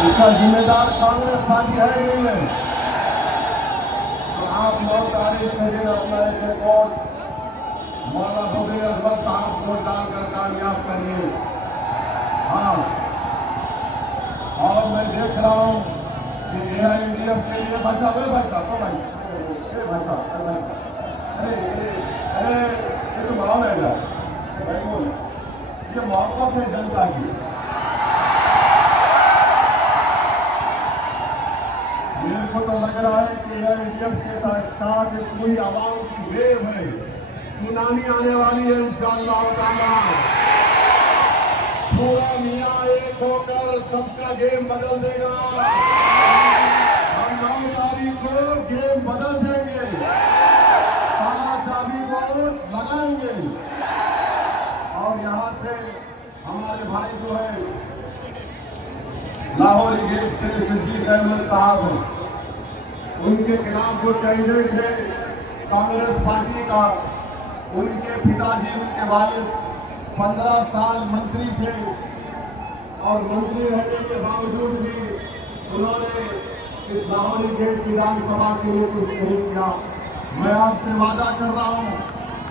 इसका जिम्मेदार कांग्रेस पार्टी है नहीं है। तो आप 9 तारीख के दिन अपना एक रिकॉर्ड मौलाना फखरुद्दीन अहमद साहब को डालकर कामयाब करिए। हाँ, और मैं देख रहा हूँ कि AIDF के लिए भाई साहब अरे ये तो माहौल है यार, ये मोहब्बत है जनता की। मेरे को तो लग रहा है कि AIDF के साथ एक पूरी आवाम की वेव है, सुनामी आने वाली है इंशाअल्लाह ताला। पूरा मियाँ एक होकर सबका गेम बदल देगा। हम 9 तारीख को गेम बदल देंगे, ताला चाबी को लगाएंगे और यहाँ से हमारे भाई जो है लाहौरी गेट से सिद्दीक अहमद साहब हैं, उनके खिलाफ जो कैंडिडेट है कांग्रेस पार्टी का, उनके पिताजी उनके वालिद 15 साल मंत्री थे और मंत्री रहने के बावजूद भी उन्होंने इस लाहौरी गेट विधानसभा के लिए कुछ नहीं किया। मैं आपसे वादा कर रहा हूँ,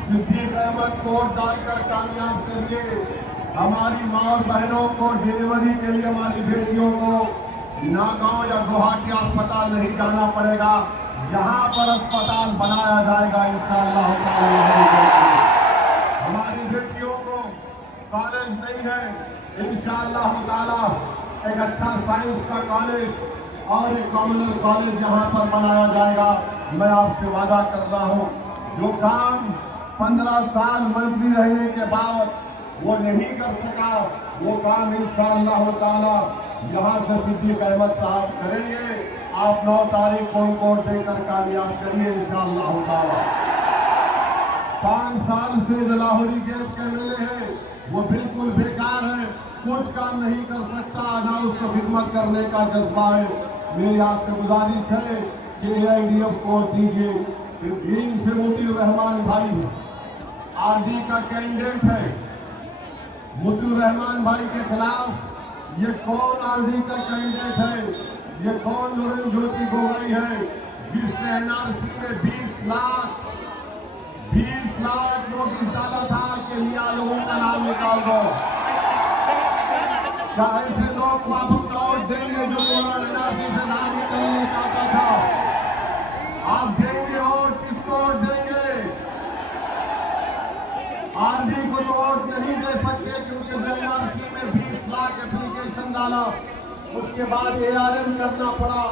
सिद्दीक अहमद को वोट डालकर कामयाब करिए। हमारी माँ और बहनों को डिलीवरी के लिए, हमारी बेटियों को नागांव या गुवाहाटी अस्पताल नहीं जाना पड़ेगा, यहाँ पर अस्पताल बनाया जाएगा इंशाअल्लाह ताला। हमारी बेटियों को कॉलेज नहीं है, इंशाअल्लाह ताला एक अच्छा साइंस का कॉलेज और एक कॉमनल कॉलेज यहाँ पर बनाया जाएगा। मैं आपसे वादा कर रहा हूँ, जो काम 15 साल मंत्री रहने के बाद वो नहीं कर सका, वो काम इंशाअल्लाह ताला यहाँ से सिद्दीक अहमद साहब करेंगे। आप 9 तारीख को उनको देकर कामयाब करिए इंशाअल्लाह ताला। 5 साल से जो लाहौरी गेट के MLA है वो बिल्कुल बेकार है, कुछ काम नहीं कर सकता, ना उसको खिदमत करने का जज्बा है। मेरी आपसे गुजारिश है कि AIDF को दीजिए। दीन से मुतीउर रहमान भाई RD का कैंडिडेट है, मुतीउर रहमान भाई के खिलाफ ये कौन RD का कैंडिडेट है, ये कौन लुरिन ज्योति गोगोई है जिसने NRC में 20 लाख नोटिस डाला था कि मियां लोगों का नाम निकाल दो। क्या ऐसे लोग वापस वोट देंगे जो NRC से नाम निकालना चाहता था? आप देंगे वोट, किसको वोट देंगे? RD को तो वोट नहीं दे सकते क्योंकि जब NRC में 20 लाख एप्लीकेशन डाला, उसके बाद ARM करना पड़ा।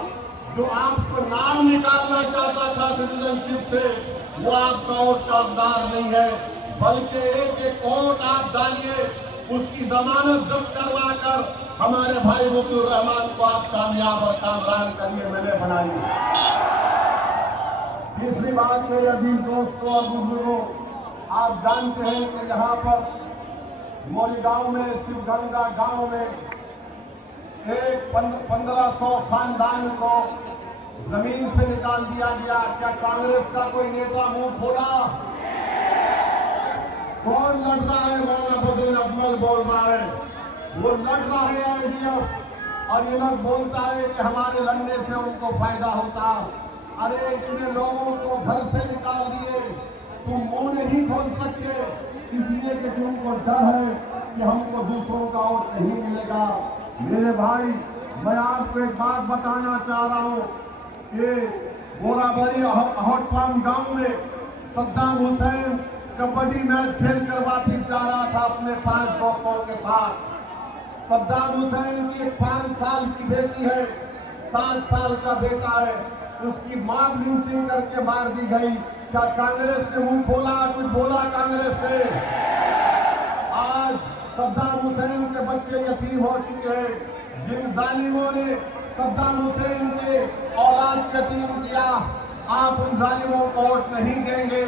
जो आपको नाम निकालना चाहता था सिटीजनशिप से, वो आपका वोट का हकदार नहीं है, बल्कि एक वोट आप डालिए, उसकी जमानत जब्त करवा कर हमारे भाई मुतीउर रहमान को आप कामयाब और कामरान करिए, मैंने बनाई। तीसरी बात मेरे अजीज दोस्तों और बुजुर्गों, आप जानते हैं कि यहाँ पर मौली गांव में, शिवगंगा गांव में एक 1500 खानदान को जमीन से निकाल दिया गया। क्या कांग्रेस का कोई नेता मुंह खोला? कौन लड़ रहा है? मौलाना फखरुद्दीन अहमद बोल रहा है, वो लड़ रहा है AIDF, और ये लोग बोलता है कि हमारे लड़ने से उनको फायदा होता। अरे इतने लोगों को घर से निकाल दिए, तुम मुंह नहीं खोल सकते, इसलिए कि तुमको डर है कि हमको दूसरों का वोट नहीं मिलेगा। मेरे भाई, मैं आपको एक बात बताना चाह रहा हूँ कि बोराबरी हॉटफार्म गांव में सद्दाम हुसैन कबड्डी मैच खेलकर वापिस जा रहा था अपने 5 दोस्तों के साथ। सद्दाम हुसैन की एक 5 साल की बेटी है, 7 साल का बेटा है, उसकी मां लिंचिंग करके मार दी गई। क्या कांग्रेस ने मुंह खोला? कुछ बोला कांग्रेस ने? आज सद्दाम हुसैन के बच्चे यतीम हो चुके हैं। जिन जालिमों ने सद्दाम हुसैन के औलाद यतीम किया, आप उन जालिमों को वोट नहीं देंगे,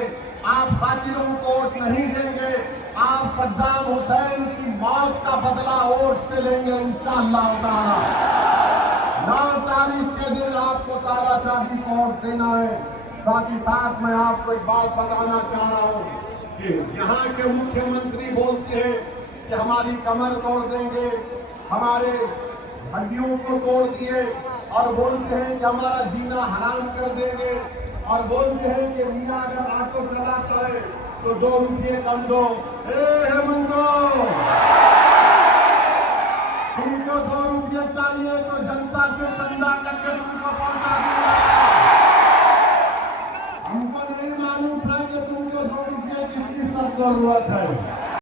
आप कातिलों को वोट नहीं देंगे, आप सद्दाम हुसैन की मौत का बदला वोट से लेंगे इंशाअल्लाह ताला। 9 तारीख के दिन आपको ताला चाबी को वोट देना है। साथ ही साथ मैं आपको एक बात बताना चाह रहा हूँ कि यहाँ के मुख्यमंत्री बोलते हैं कि हमारी कमर तोड़ देंगे, हमारे हड्डियों को तोड़ दिए और बोलते हैं कि हमारा जीना हराम कर देंगे और बोलते हैं कि मियाँ अगर ऑटो चलाता है तो 2 रुपये कम दो। हेमंतो, तुमको 2 रुपये चाहिए तो जनता से चंदा करके तुमको पहुंचा दूंगा। हमको नहीं मालूम था कि तुमको 2 रुपये किसकी सब जरूरत है।